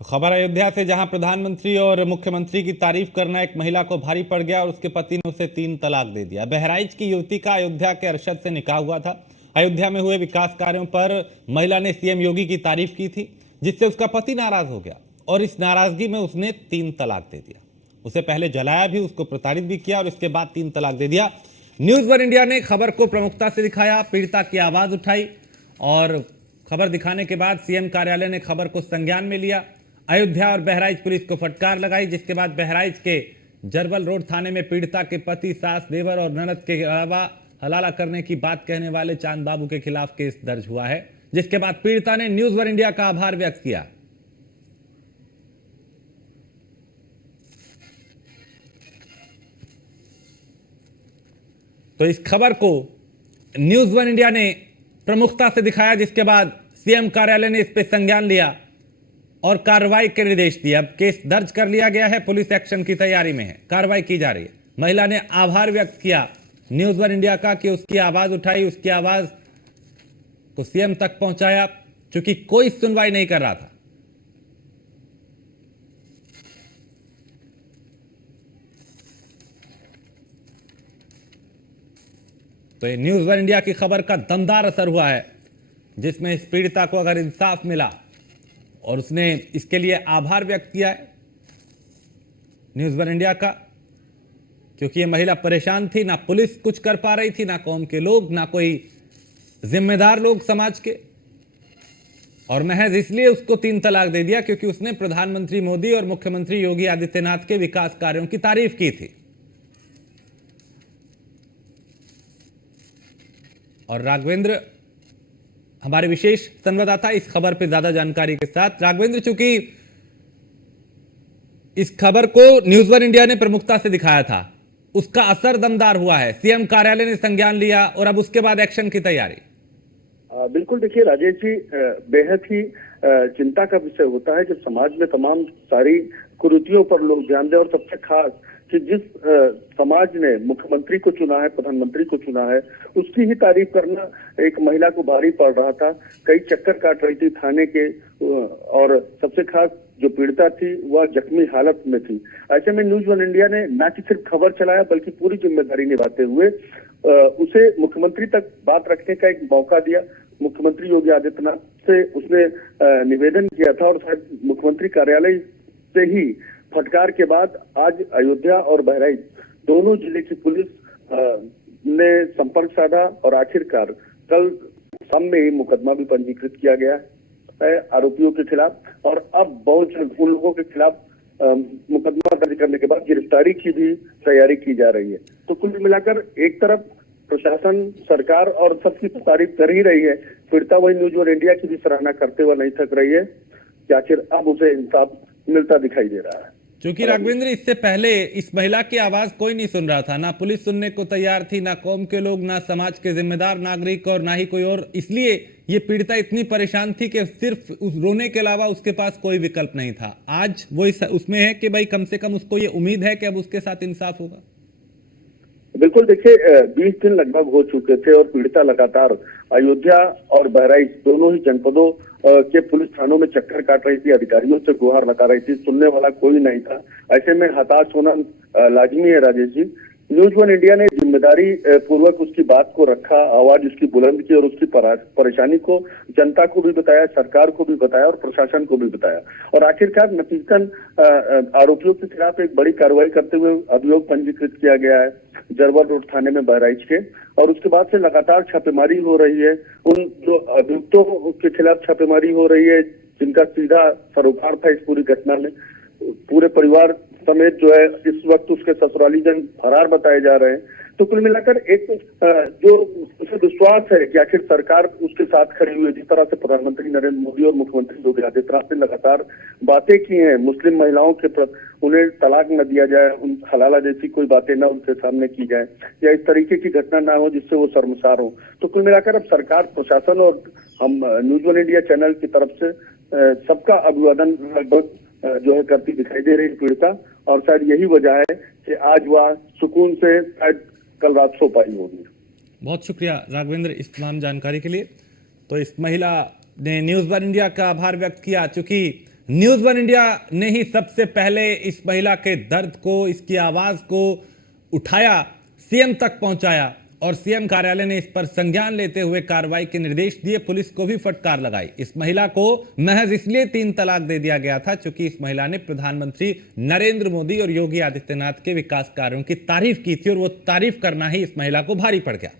तो खबर अयोध्या से, जहां प्रधानमंत्री और मुख्यमंत्री की तारीफ करना एक महिला को भारी पड़ गया और उसके पति ने उसे 3 तलाक दे दिया। बहराइच की युवती का अयोध्या के अरशद से निकाह हुआ था। अयोध्या में हुए विकास कार्यों पर महिला ने सीएम योगी की तारीफ की थी, जिससे उसका पति नाराज हो गया और इस नाराजगी में उसने 3 तलाक दे दिया। उसे पहले जलाया भी, उसको प्रताड़ित भी किया और इसके बाद 3 तलाक दे दिया। न्यूज वन इंडिया ने खबर को प्रमुखता से दिखाया, पीड़िता की आवाज उठाई और खबर दिखाने के बाद सीएम कार्यालय ने खबर को संज्ञान में लिया। अयोध्या और बहराइच पुलिस को फटकार लगाई, जिसके बाद बहराइच के जरबल रोड थाने में पीड़िता के पति, सास, देवर और ननद के अलावा हलाला करने की बात कहने वाले चांद बाबू के खिलाफ केस दर्ज हुआ है, जिसके बाद पीड़िता ने न्यूज वन इंडिया का आभार व्यक्त किया। तो इस खबर को न्यूज वन इंडिया ने प्रमुखता से दिखाया, जिसके बाद सीएम कार्यालय ने इस पर संज्ञान लिया और कार्रवाई के निर्देश दिए। अब केस दर्ज कर लिया गया है, पुलिस एक्शन की तैयारी में है, कार्रवाई की जा रही है। महिला ने आभार व्यक्त किया न्यूज वन इंडिया का कि उसकी आवाज उठाई, उसकी आवाज को सीएम तक पहुंचाया, क्योंकि कोई सुनवाई नहीं कर रहा था। तो ये न्यूज वन इंडिया की खबर का दमदार असर हुआ है, जिसमें इस पीड़िता को अगर इंसाफ मिला और उसने इसके लिए आभार व्यक्त किया है न्यूज वन इंडिया का, क्योंकि ये महिला परेशान थी, ना पुलिस कुछ कर पा रही थी, ना कौम के लोग, ना कोई जिम्मेदार लोग समाज के, और महज इसलिए उसको 3 तलाक दे दिया क्योंकि उसने प्रधानमंत्री मोदी और मुख्यमंत्री योगी आदित्यनाथ के विकास कार्यों की तारीफ की थी। और राघवेंद्र हमारे विशेष संवाददाता इस खबर पर ज्यादा जानकारी के साथ। राघवेंद्र, चूंकि इस खबर को न्यूज वन इंडिया ने प्रमुखता से दिखाया था, उसका असर दमदार हुआ है, सीएम कार्यालय ने संज्ञान लिया और अब उसके बाद एक्शन की तैयारी। बिल्कुल, देखिए राजेश जी, बेहद ही चिंता का विषय होता है जब समाज में तमाम सारी कुरीतियों पर लोग ध्यान दें, और सबसे खास कि जिस समाज ने मुख्यमंत्री को चुना है, प्रधानमंत्री को चुना है, उसकी ही तारीफ करना एक महिला को भारी पड़ रहा था। कई चक्कर काट रही थी थाने के, और सबसे खास जो पीड़िता थी वह जख्मी हालत में थी। ऐसे में न्यूज वन इंडिया ने न कि सिर्फ खबर चलाया बल्कि पूरी जिम्मेदारी निभाते हुए उसे मुख्यमंत्री तक बात रखने का एक मौका दिया। मुख्यमंत्री योगी आदित्यनाथ से उसने निवेदन किया था और शायद मुख्यमंत्री कार्यालय से ही फटकार के बाद आज अयोध्या और बहराइच दोनों जिले की पुलिस ने संपर्क साधा और आखिरकार कल सामने ही मुकदमा भी पंजीकृत किया गया है आरोपियों के खिलाफ, और अब बहुत जल्द उन लोगों के खिलाफ मुकदमा दर्ज करने के बाद गिरफ्तारी की भी तैयारी की जा रही है। तो कुल मिलाकर एक तरफ प्रशासन, सरकार और सबकी तारीफ कर ही रही है, पीड़िता वही न्यूज वन इंडिया की भी सराहना करते हुए नहीं थक रही है कि आखिर अब उसे इंसाफ मिलता दिखाई दे रहा है। क्योंकि राघवेंद्र, इससे पहले इस महिला की आवाज कोई नहीं सुन रहा था, ना पुलिस सुनने को तैयार थी, ना कौम के लोग, ना समाज के जिम्मेदार नागरिक और ना ही कोई और। इसलिए ये पीड़िता इतनी परेशान थी कि सिर्फ उस रोने के अलावा उसके पास कोई विकल्प नहीं था। आज वो उसमें है कि भाई कम से कम उसको ये उम्मीद है कि अब उसके साथ इंसाफ होगा। बिल्कुल, देखिए 20 दिन लगभग हो चुके थे और पीड़िता लगातार अयोध्या और बहराइच दोनों ही जनपदों के पुलिस थानों में चक्कर काट रही थी, अधिकारियों से गुहार लगा रही थी, सुनने वाला कोई नहीं था। ऐसे में हताश होना लाजमी है Rajesh ji. News one India ने जिम्मेदारी पूर्वक उसकी बात को रखा, आवाज उसकी बुलंद की और उसकी परेशानी को जनता को भी बताया, सरकार को भी बताया और प्रशासन को भी बताया, और आखिरकार नतीजतन आरोपियों के खिलाफ एक बड़ी कार्रवाई करते हुए अभियोग पंजीकृत किया गया है जरबल रोड थाने में बहराइच के, और उसके बाद से लगातार छापेमारी हो रही है। उन जो अभियुक्तों के खिलाफ छापेमारी हो रही है जिनका सीधा सरोकार था इस पूरी घटना में। पूरे परिवार समेत जो है इस वक्त उसके ससुराली जन फरार बताए जा रहे हैं। तो कुल मिलाकर एक जो उसे विश्वास है कि आखिर सरकार उसके साथ खड़ी हुई है, जिस तरह से प्रधानमंत्री नरेंद्र मोदी और मुख्यमंत्री योगी आदित्यनाथ ने लगातार बातें की हैं मुस्लिम महिलाओं के प्रति, उन्हें तलाक न दिया जाए, उन हलाला जैसी कोई बातें ना उनके सामने की जाए या इस तरीके की घटना ना हो जिससे वो शर्मसार हो। तो कुल मिलाकर अब सरकार, प्रशासन और हम न्यूज वन इंडिया चैनल की तरफ से सबका अभिवादन लगभग जो है करती दिखाई दे रही पीड़िता, और शायद यही वजह है कि आज वह सुकून से शायद कल रात सो पाई होगी। बहुत शुक्रिया राघवेंद्र इस तमाम जानकारी के लिए। तो इस महिला ने न्यूज वन इंडिया का आभार व्यक्त किया, चूंकि न्यूज वन इंडिया ने ही सबसे पहले इस महिला के दर्द को, इसकी आवाज को उठाया, सीएम तक पहुंचाया और सीएम कार्यालय ने इस पर संज्ञान लेते हुए कार्रवाई के निर्देश दिए। पुलिस को भी फटकार लगाई। इस महिला को महज इसलिए 3 तलाक दे दिया गया था क्योंकि इस महिला ने प्रधानमंत्री नरेंद्र मोदी और योगी आदित्यनाथ के विकास कार्यों की तारीफ की थी और वो तारीफ करना ही इस महिला को भारी पड़ गया।